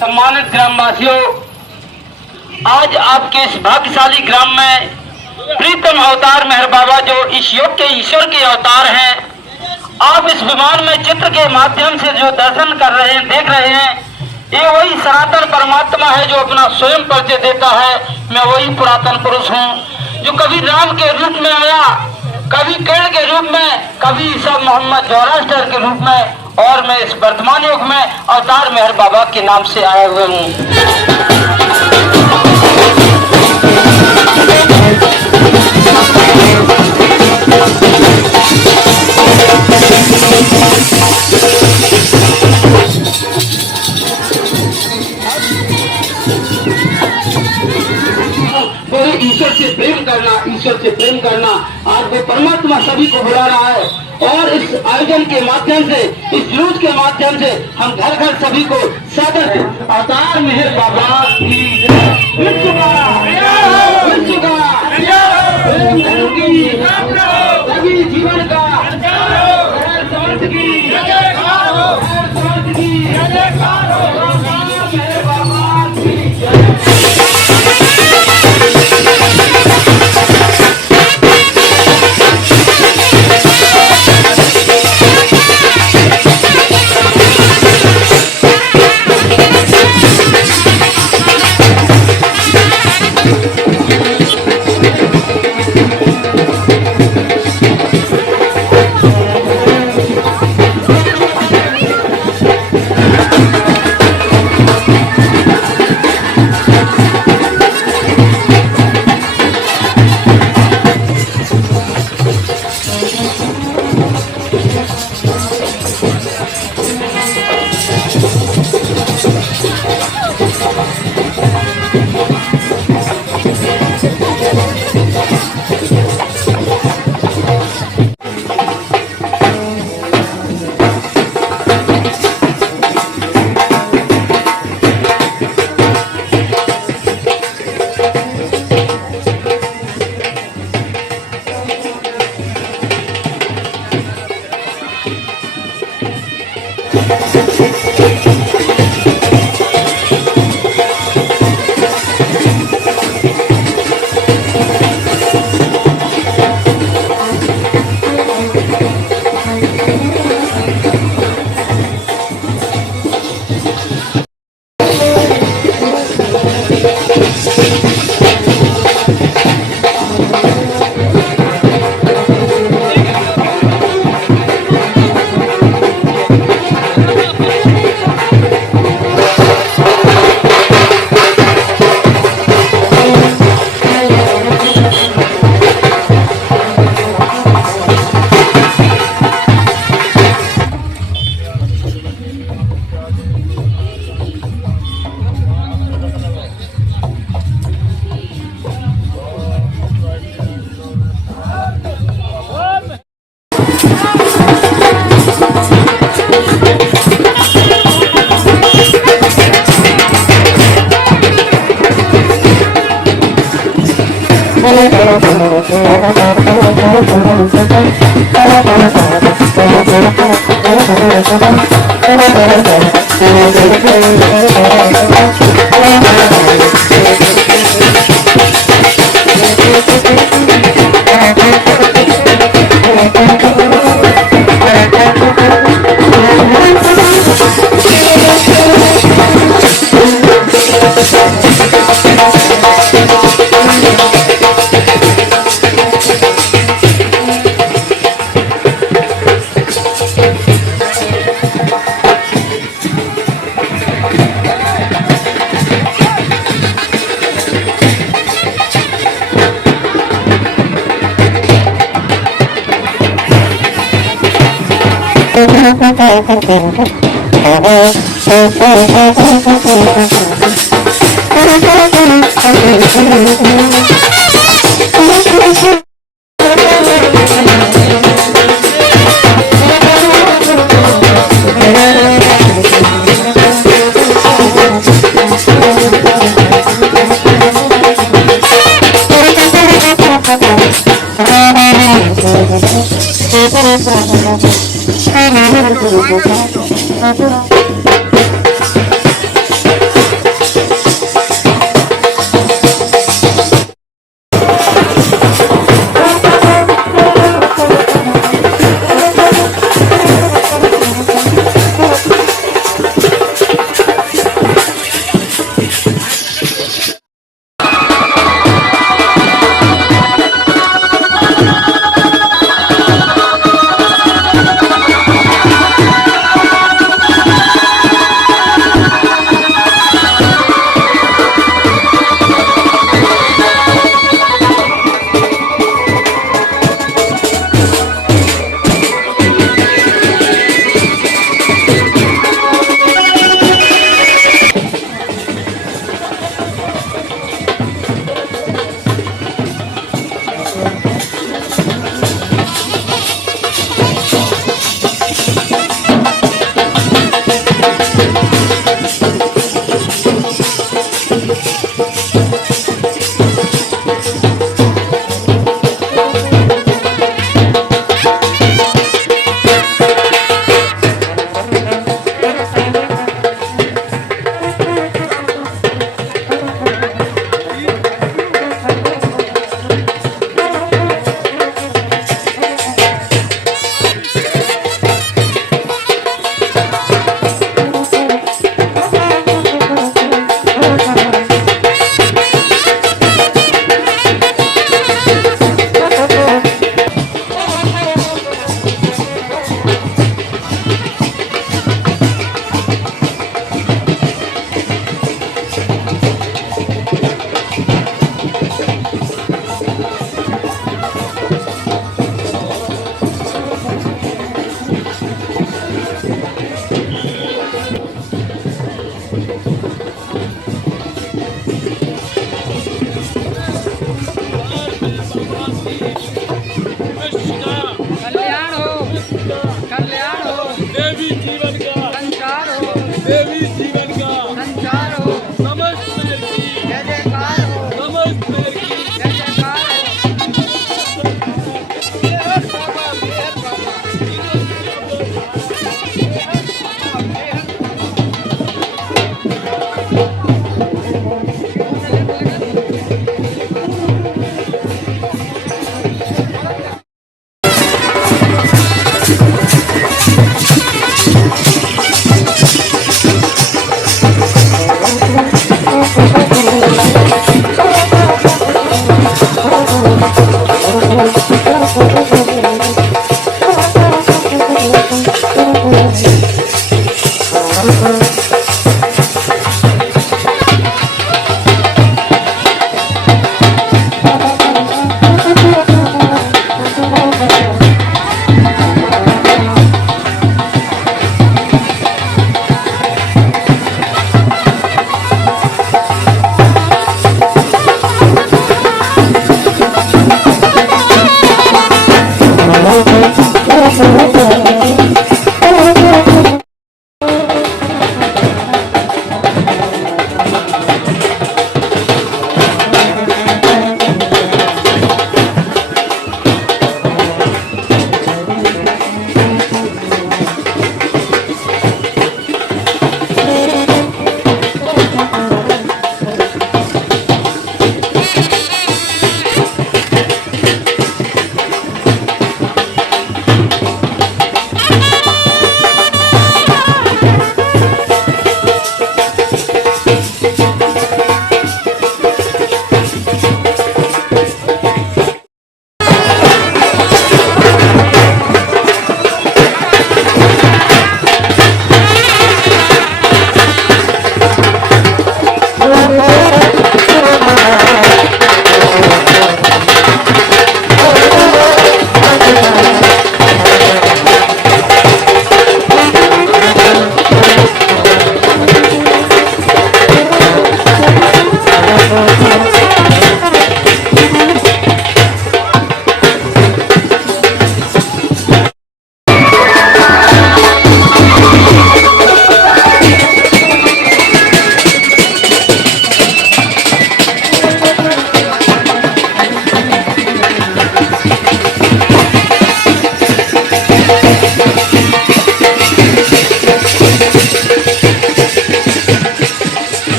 सम्मानित ग्रामवासियों, आज आपके इस भाग्यशाली ग्राम में प्रीतम अवतार मेहर बाबा जो इस युग के ईश्वर के अवतार हैं, आप इस विमान में चित्र के माध्यम से जो दर्शन कर रहे हैं, देख रहे हैं, ये वही सनातन परमात्मा है जो अपना स्वयं परिचय देता है। मैं वही पुरातन पुरुष हूँ जो कभी राम के रूप में आया, कभी केड़ के रूप में, कभी ईसा मोहम्मद जोरास्टर के रूप में, और मैं इस वर्तमान युग में अवतार मेहर बाबा के नाम से आए हुए हूँ। ईश्वर से प्रेम करना, आज वो परमात्मा सभी को बुला रहा है। और इस आयोजन के माध्यम से, इस जुलूस के माध्यम से हम घर घर सभी को सादर अवतार मेहर बाबा की सभी जीवन का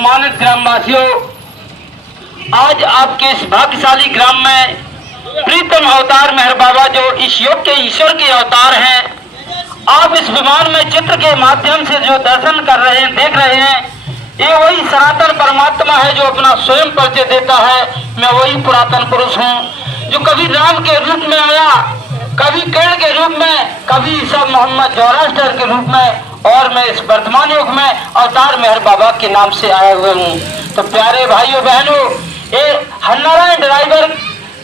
सम्मानित ग्रामवासियों, आज आपके इस भाग्यशाली ग्राम में प्रीतम अवतार मेहर बाबा जो इस युग के ईश्वर के अवतार हैं, आप इस विमान में चित्र के माध्यम से जो दर्शन कर रहे हैं, देख रहे हैं, ये वही सनातन परमात्मा है जो अपना स्वयं परिचय देता है। मैं वही पुरातन पुरुष हूँ जो कभी राम के रूप में आया, कभी कर्ण के रूप में, कभी ईसा मोहम्मद जोरास्टर के रूप में, और मैं इस वर्तमान युग में अवतार मेहर बाबा के नाम से आया हुआ हूँ। तो प्यारे भाइयों बहनों, ये हरनारायण ड्राइवर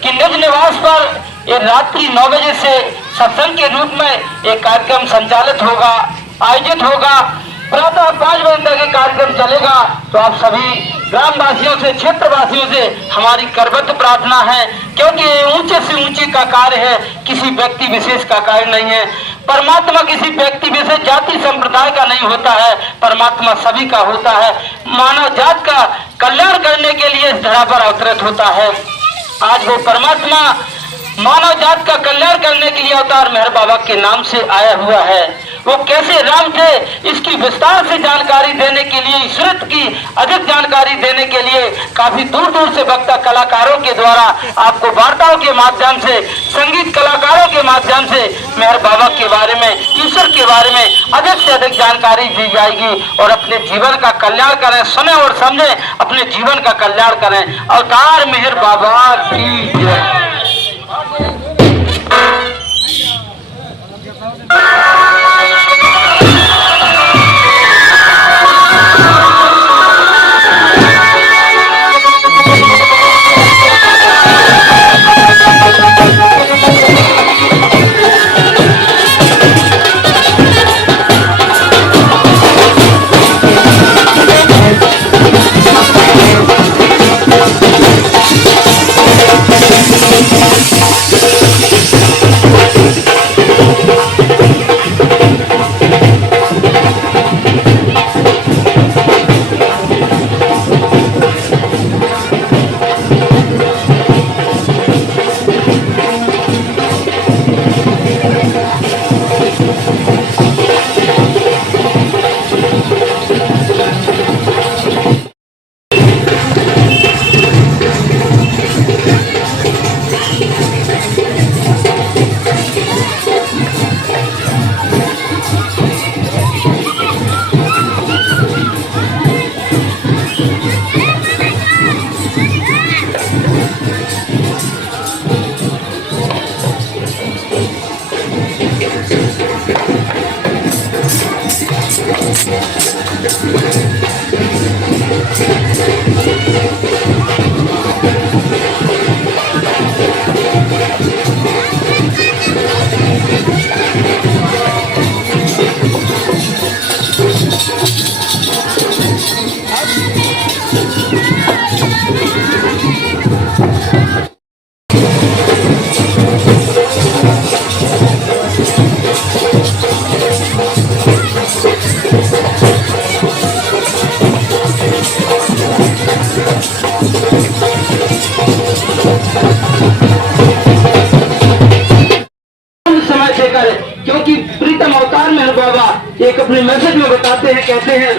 की निज निवास पर ये रात्रि 9 बजे से सत्संग के रूप में एक कार्यक्रम संचालित होगा, आयोजित होगा। प्रातः 5 बजे तक ये कार्यक्रम चलेगा। तो आप सभी ग्रामवासियों से, क्षेत्रवासियों से हमारी करबद्ध प्रार्थना है, क्योंकि ये ऊंचे से ऊंचे का कार्य है, किसी व्यक्ति विशेष का कार्य नहीं है। परमात्मा किसी व्यक्ति विशेष, जाति संप्रदाय का नहीं होता है, परमात्मा सभी का होता है। मानव जात का कल्याण करने के लिए इस धरा पर अवतरित होता है। आज वो परमात्मा मानव जात का कल्याण करने के लिए अवतार मेहर बाबा के नाम से आया हुआ है। वो कैसे राम थे, इसकी विस्तार से जानकारी देने के लिए, ईश्वर की अधिक जानकारी देने के लिए काफी दूर दूर से वक्ता कलाकारों के द्वारा आपको वार्ताओं के माध्यम से, संगीत कलाकारों के माध्यम से मेहर बाबा के बारे में, ईश्वर के बारे में अधिक से अधिक जानकारी दी जाएगी। और अपने जीवन का कल्याण करें, सुने और समझें, अपने जीवन का कल्याण करें। अवतार मेहर बाबा की जय। क्योंकि प्रीतम अवतार मेहर बाबा एक अपने मैसेज में बताते हैं, कहते हैं,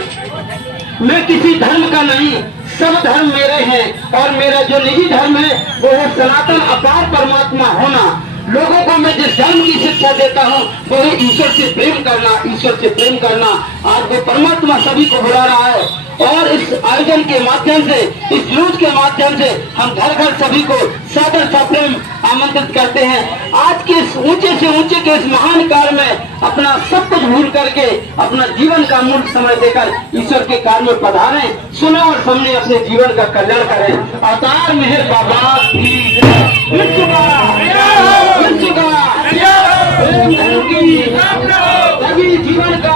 मैं किसी धर्म का नहीं, सब धर्म मेरे हैं, और मेरा जो निजी धर्म है वो है सनातन अपार परमात्मा होना। लोगों को मैं जिस धर्म की शिक्षा देता हूँ वो है ईश्वर से प्रेम करना, ईश्वर से प्रेम करना। आज वो परमात्मा सभी को बुला रहा है, और इस आयोजन के माध्यम से, इस जुलूस के माध्यम से हम घर घर सभी को सादर सप्रेम आमंत्रित करते हैं। आज के इस ऊंचे से ऊंचे के इस महान कार्य में अपना सब कुछ भूल करके अपना जीवन का मूल्य समय देकर ईश्वर के कार्य में पधारें, सुने और समझे, अपने जीवन का कल्याण करें। अवतार मेहर बाबा की सभी जीवन का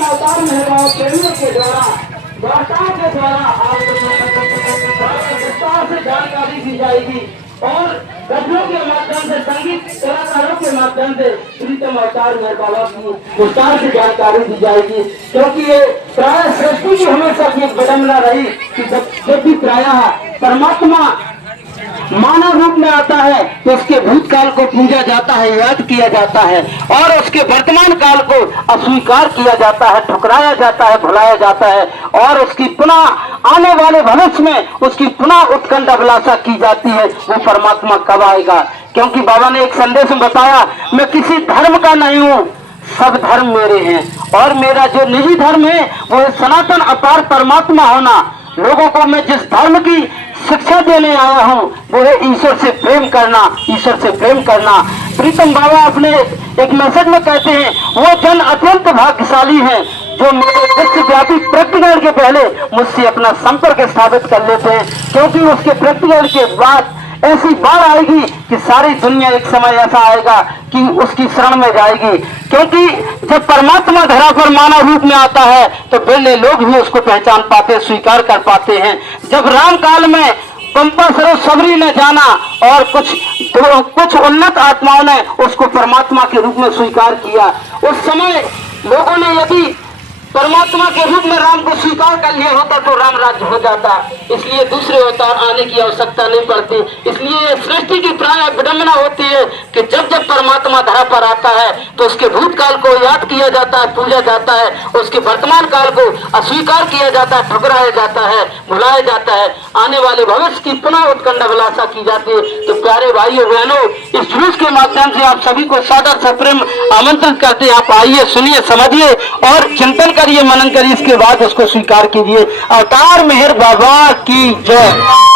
प्रीतम अवतार मेहरबान प्रेमियों के द्वारा वार्ताओं के द्वारा आपको विस्तार से जानकारी दी जाएगी और गजलों के माध्यम से, संगीत कलाकारों के माध्यम से प्रीतम अवतार मेहर बाबा की विस्तार से जानकारी दी जाएगी। क्योंकि ये प्राय सृष्टि की हमेशा की एक विडंबना रही कि जब भी प्रायः परमात्मा मानव रूप में आता है तो उसके भूतकाल को पूजा जाता है, याद किया जाता है और उसके वर्तमान काल को अस्वीकार किया जाता है, ठुकराया जाता है, भुलाया जाता है और उसकी पुनः आने वाले भविष्य में उसकी पुनः उत्कंठ अभिलाषा की जाती है, वो परमात्मा कब आएगा। क्योंकि बाबा ने एक संदेश में बताया, मैं किसी धर्म का नहीं हूँ, सब धर्म मेरे हैं और मेरा जो निजी धर्म है वो सनातन अपार परमात्मा होना। लोगों को मैं जिस धर्म की शिक्षा देने आया हूँ वो है ईश्वर से प्रेम करना, ईश्वर से प्रेम करना। प्रीतम बाबा अपने एक मैसेज में कहते हैं, वो जन अत्यंत भाग्यशाली हैं जो मेरे विश्वव्यापी प्रकटीकरण के पहले मुझसे अपना संपर्क स्थापित कर लेते हैं, क्योंकि उसके प्रकटीकरण के बाद ऐसी बाढ़ आएगी कि सारी दुनिया एक समय ऐसा आएगा कि उसकी शरण में जाएगी। क्योंकि जब परमात्मा धरा पर मानव रूप में आता है तो पहले लोग भी उसको पहचान पाते, स्वीकार कर पाते हैं। जब राम काल में पंपा सरोवर सबरी ने जाना और कुछ उन्नत आत्माओं ने उसको परमात्मा के रूप में स्वीकार किया, उस समय लोगों ने यदि परमात्मा के रूप में राम को स्वीकार कर लिया होता तो राम राज्य हो जाता। इसलिए दूसरे अवतार आने की आवश्यकता नहीं पड़ती। इसलिए सृष्टि की प्राय विडंबना होती है कि जब जब परमात्मा धरा पर आता है तो उसके भूतकाल को याद किया जाता है, पूजा जाता है, उसके वर्तमान काल को अस्वीकार किया जाता है, ठुकराया जाता है, भुलाया जाता है, आने वाले भविष्य की पुनः उत्कंठ अभिलाषा की जाती है। तो प्यारे भाइयों बहनों, इस जुलूस के माध्यम से आप सभी को सादर सप्रेम आमंत्रित करते हैं। आप आइए, सुनिए, समझिए और चिंतन करिए, मनन करिए, इसके बाद उसको स्वीकार कीजिए। अवतार मेहर बाबा की जय।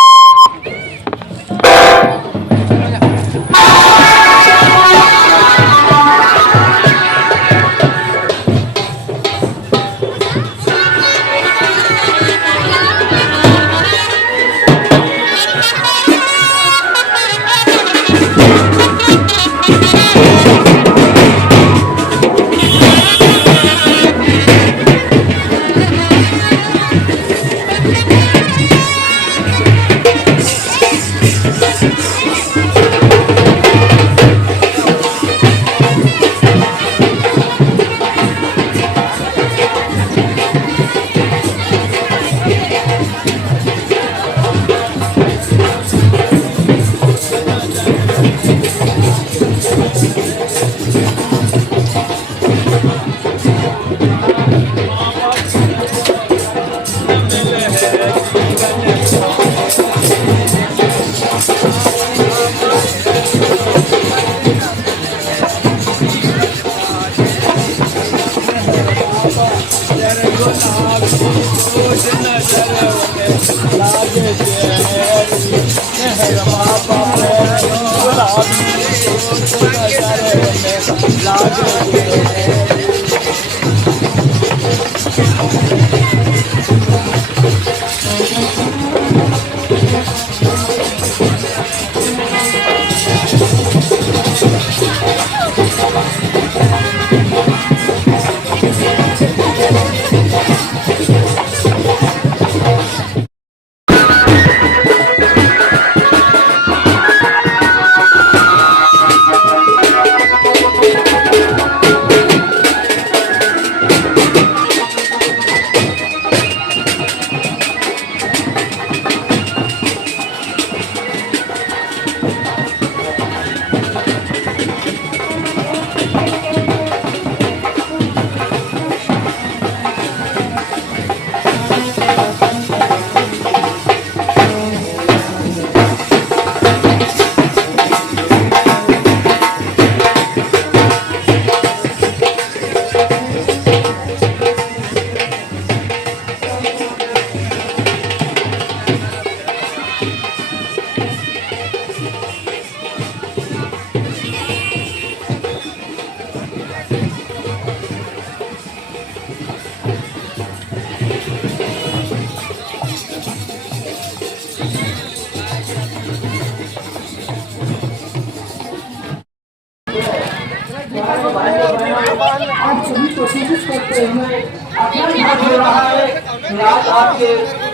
हो रहा है कि आज आपके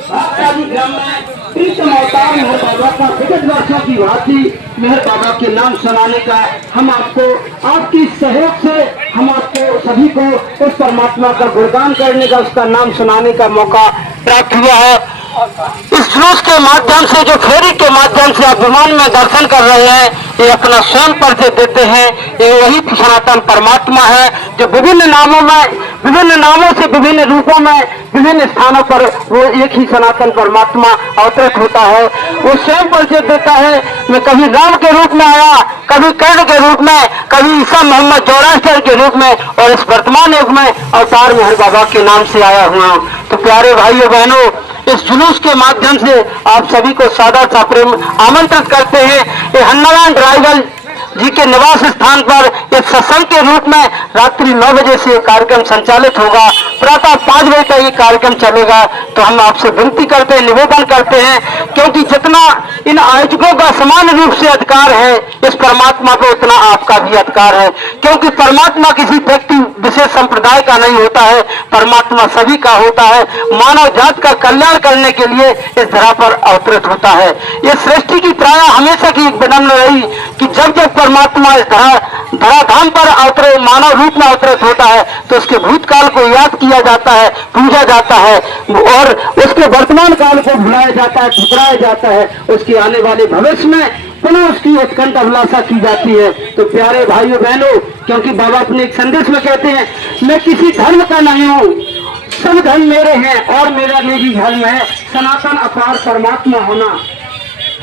भागशाली ग्राम में प्रीतम अवतार मेहर बाबा का विगत वर्षों की भांति मेहर बाबा के नाम सुनाने का हम आपको आपकी सहयोग से हम आपको सभी को उस परमात्मा का गुणगान करने का उसका नाम सुनाने का मौका प्राप्त हुआ है। इस जुलूस के माध्यम से जो फेरी के माध्यम से आप विमान में दर्शन कर रहे हैं, ये अपना स्वयं परिचय देते हैं। ये वही सनातन परमात्मा है जो विभिन्न नामों से विभिन्न रूपों में विभिन्न स्थानों पर वो एक ही सनातन परमात्मा अवतरित होता है। वो स्वयं परिचय देता है, मैं कभी राम के रूप में आया, कभी कर्ण के रूप में, कभी ईसा मोहम्मद जोरास्टर के रूप में, और इस वर्तमान युग में अवतार मेहर बाबा के नाम से आया हुआ हूँ। तो प्यारे भाइयों बहनों, इस जुलूस के माध्यम से आप सभी को सादर सा प्रेम आमंत्रित करते हैं। ये हन्नारायण रायगल जी के निवास स्थान पर एक सत्संग के रूप में रात्रि 9 बजे से कार्यक्रम संचालित होगा, प्रातः 5 बजे तक ये कार्यक्रम चलेगा। तो हम आपसे विनती करते हैं, निवेदन करते हैं, क्योंकि जितना इन आयोजकों का समान रूप से अधिकार है इस परमात्मा को, उतना आपका भी अधिकार है। क्योंकि परमात्मा किसी व्यक्ति विशेष संप्रदाय का नहीं होता है, परमात्मा सभी का होता है। मानव जात का कल्याण करने के लिए इस धरा पर अवतरित होता है। ये सृष्टि की प्राय हमेशा की एक विनम्र रही कि जब जब परमात्मा इस धराधाम पर अवतरे मानव रूप में अवतरित होता है तो उसके भूतकाल को याद किया जाता है, पूजा जाता है, और उसके वर्तमान काल को भुलाया जाता है, ठुकराया जाता है। उसके आने वाले भविष्य में पुनः उसकी उत्कंठ अभिलाषा की जाती है। तो प्यारे भाइयों बहनों, क्योंकि बाबा अपने एक संदेश में कहते हैं, मैं किसी धर्म का नहीं हूँ, सब धर्म मेरे हैं और मेरा निजी धर्म है सनातन अपार परमात्मा होना।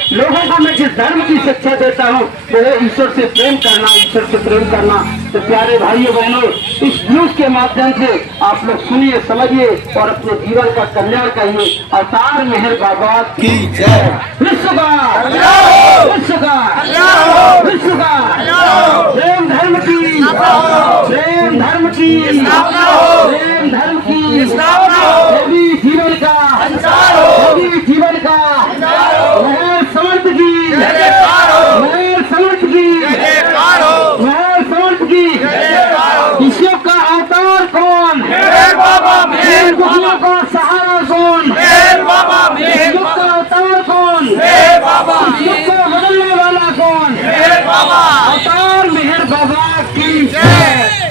लोगों को मैं जिस धर्म की शिक्षा देता हूँ वो है ईश्वर से प्रेम करना, ईश्वर से प्रेम करना। तो प्यारे भाइयों बहनों, इस न्यूज के माध्यम से आप लोग सुनिए, समझिए और अपने जीवन का कल्याण करिए। अवतार मेहर बाबा की जय। विश्व का प्रेम धर्म की, प्रेम धर्म की, प्रेम धर्म की, देवी जीवन का, देवी जीवन का, महर समर्थ की, महर समर्थ की, महर समर्थ की। ईश्वर का अवतार कौन? दुनिया का सहारा कौन? ईश्वर का अवतार कौन? ईश्वर को बदलने वाला कौन? अवतार मेहर बाबा की जय।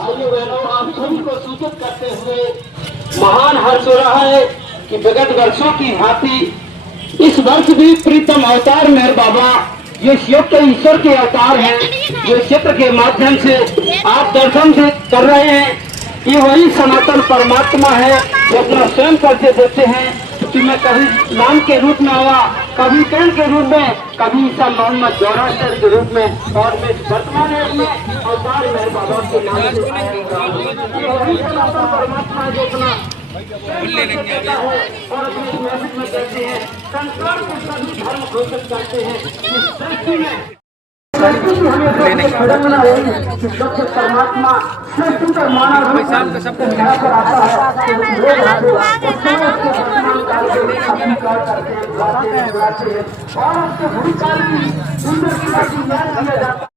भाइयों बहनों, आप सभी को सूचित करते हुए महान हर्ष हो रहा है कि विगत वर्षों की भांति इस वर्ष भी प्रीतम अवतार मेहर बाबा जो शिव के ईश्वर के अवतार हैं, जो चित्र के माध्यम से आप दर्शन कर रहे हैं, ये वही सनातन परमात्मा है जो अपना स्वयं करके देते हैं कि मैं कभी नाम के रूप में हुआ, कभी पेड़ के रूप में, कभी ईसा मोहम्मद जोरास्टर के रूप में, और मैं वर्तमान में अवतार मेहर बाबा के नाम से आया हूं। वही सनातन परमात्मा जो अपना देता है और अपने मैसेज में कहते हैं संसार के सभी धर्म घोषित करते हैं इस सृष्टि में परमात्मा सृष्टि पर मानव रूप में आता है। और उसके भूतकाल की सुंदर की ज्ञान किया जाता है।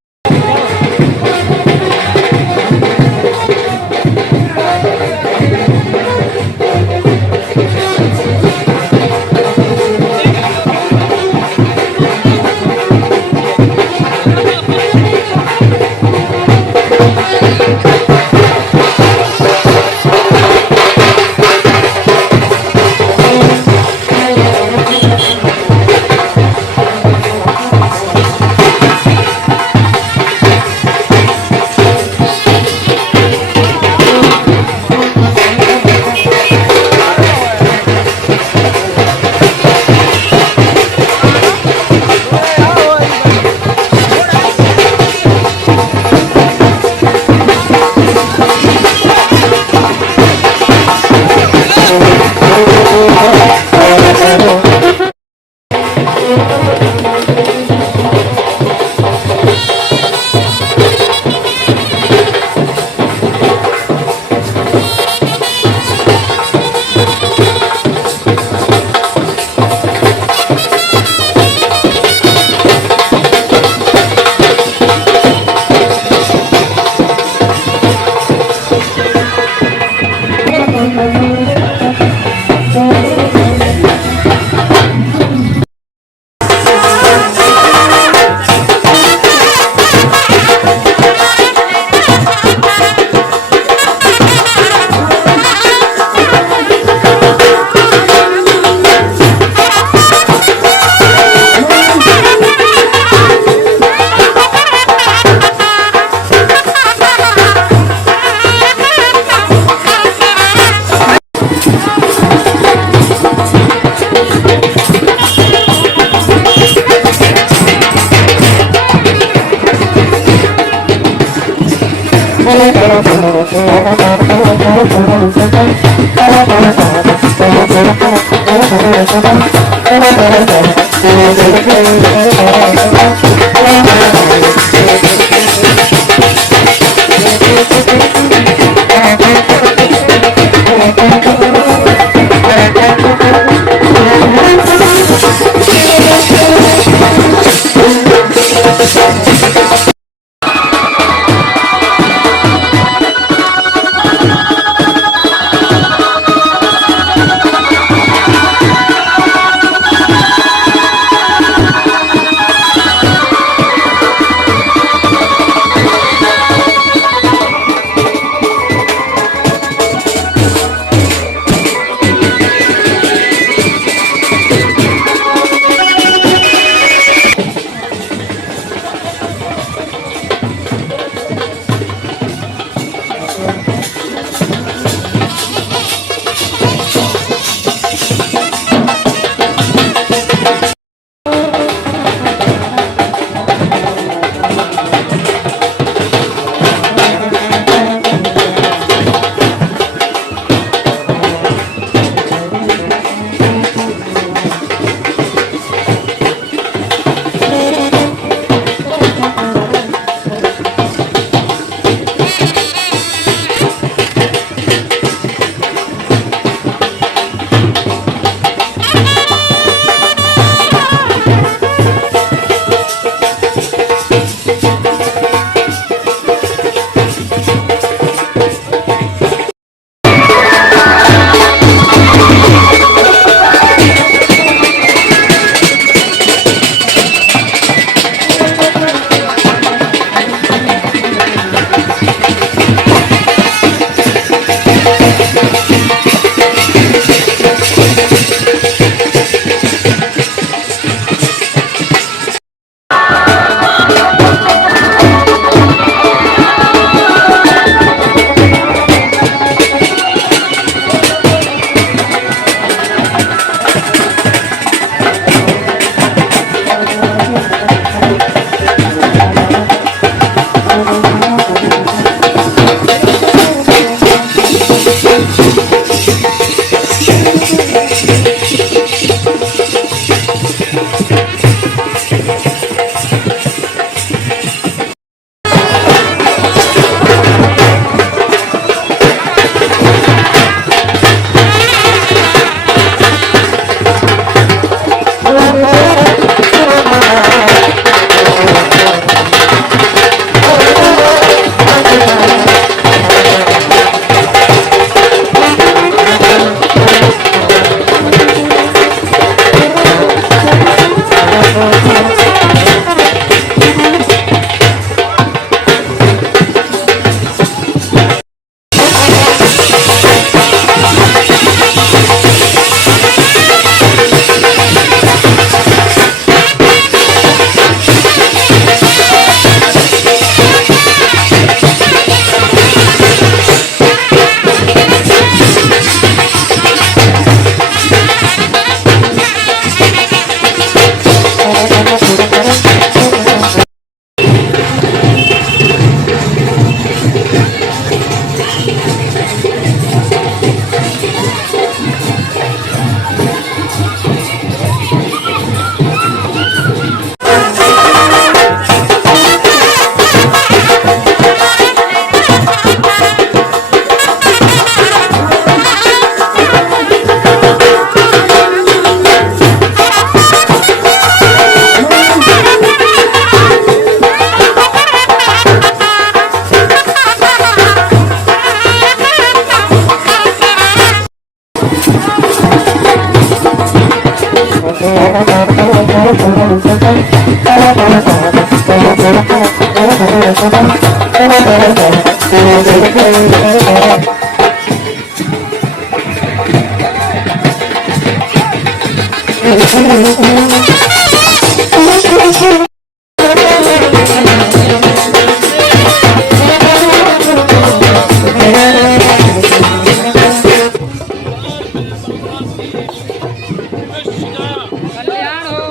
कल्याण हो,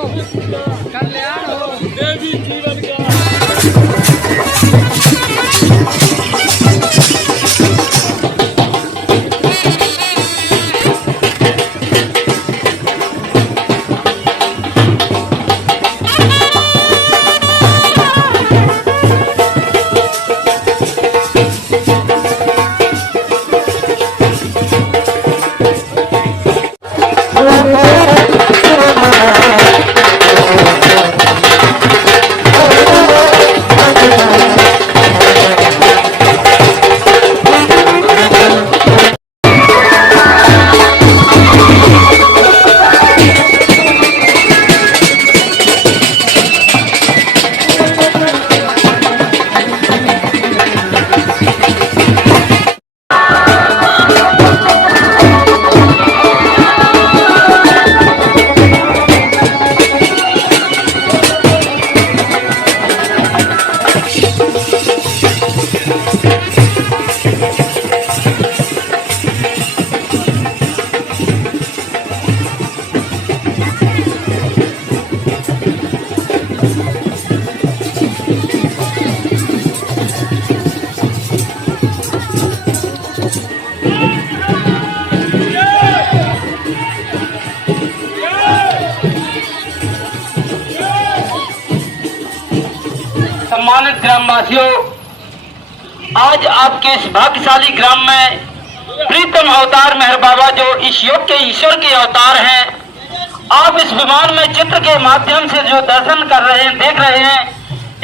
कल्याण हो। देवी जीवन का सम्मानित ग्रामवासियों, आज आपके इस भाग्यशाली ग्राम में प्रीतम अवतार मेहर बाबा जो इस युग के ईश्वर के अवतार हैं, आप इस विमान में चित्र के माध्यम से जो दर्शन कर रहे हैं, देख रहे हैं,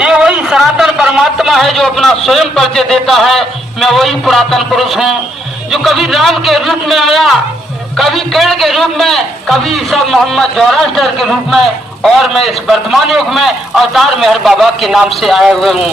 ये वही सनातन परमात्मा है जो अपना स्वयं परिचय देता है। मैं वही पुरातन पुरुष हूँ जो कभी राम के रूप में आया, कभी केड़ के रूप में, कभी ईसा मोहम्मद जोरास्टर के रूप में, और मैं इस वर्तमान युग में अवतार मेहर बाबा के नाम से आया हुआ हूँ।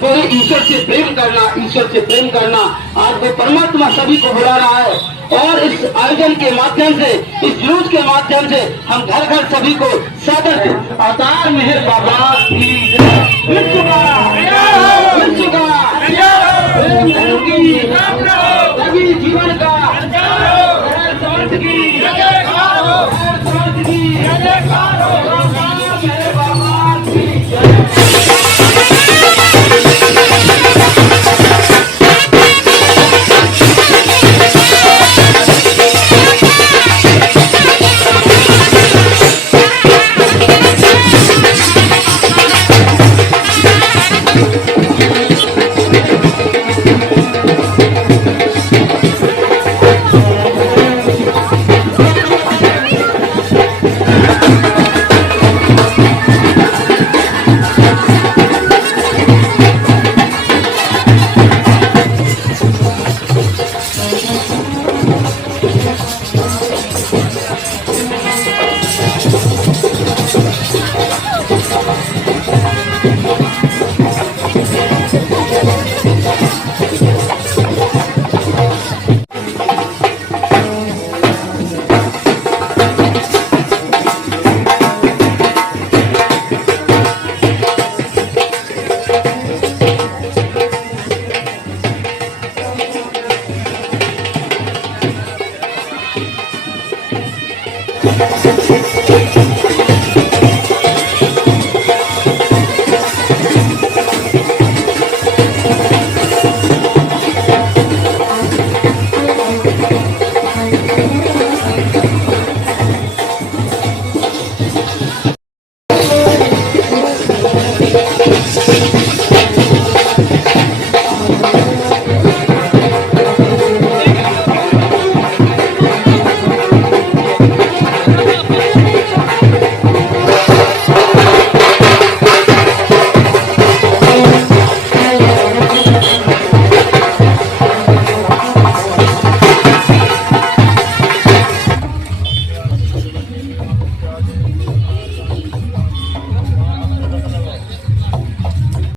बोले ईश्वर से प्रेम करना, ईश्वर से प्रेम करना। आज वो परमात्मा सभी को बुला रहा है, और इस आयोजन के माध्यम से, इस जुलूस के माध्यम से हम घर घर सभी को सादर अवतार मेहर बाबा की जय।